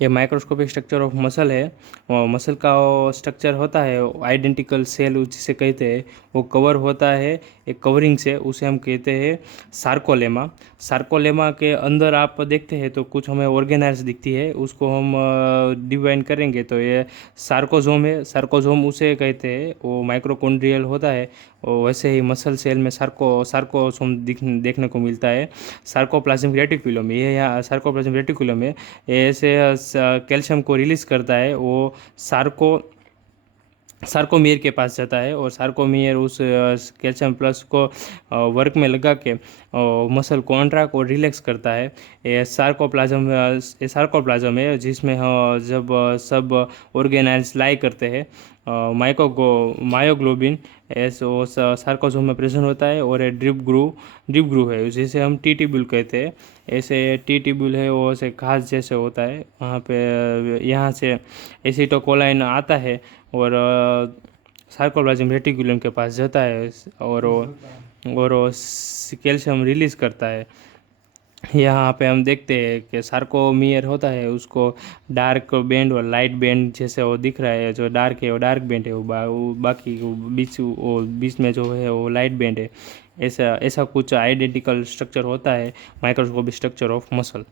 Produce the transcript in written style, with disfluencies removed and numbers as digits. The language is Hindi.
ये माइक्रोस्कोपिक स्ट्रक्चर ऑफ मसल है। और मसल का स्ट्रक्चर होता है आइडेंटिकल सेल जिसे कहते हैं, वो कवर होता है एक कवरिंग से, उसे हम कहते हैं सार्कोलेमा। सार्कोलेमा के अंदर आप देखते हैं तो कुछ हमें ऑर्गेनाइज दिखती है, उसको हम डिवाइन करेंगे तो ये सार्कोजोम है। सार्कोजोम उसे कहते हैं, वो माइक्रोकोन्ड्रियल होता है। और वैसे ही मसल सेल में सार्कोसोम देखने को मिलता है। सार्कोप्लाज्मिक रेटिकुलम, ये यहाँ सार्कोप्लाज्मिक रेटिकुलम है, ऐसे कैल्शियम को रिलीज करता है। वो सार्को सार्कोमियर के पास जाता है और सार्कोमियर उस कैल्शियम प्लस को वर्क में लगा के मसल कॉन्ट्रैक्ट और रिलैक्स करता है। ये सार्कोप्लाज्म है जिसमें जब सब ऑर्गेनाइज लाई करते हैं। मायोग्लोबिन ऐसे वो सार्कोसोम में प्रेजेंट होता है। और ये ड्रिप ग्रू है जिसे हम टी ट्यूब्यूल कहते हैं। ऐसे टी ट्यूब्यूल है वो ऐसे घास जैसे होता है, वहाँ पे यहाँ से एसिटोकोलाइन आता है और सार्कोप्लाज्म रेटिकुलम के पास जाता है और वो कैल्शियम रिलीज करता है। यहाँ पे हम देखते हैं कि सार्कोमियर होता है, उसको डार्क बैंड और लाइट बैंड जैसे वो दिख रहा है। जो डार्क है वो डार्क बैंड है, वो बाकी वो बीच में जो है वो लाइट बैंड है। ऐसा ऐसा कुछ आइडेंटिकल स्ट्रक्चर होता है माइक्रोस्कोपिक स्ट्रक्चर ऑफ मसल।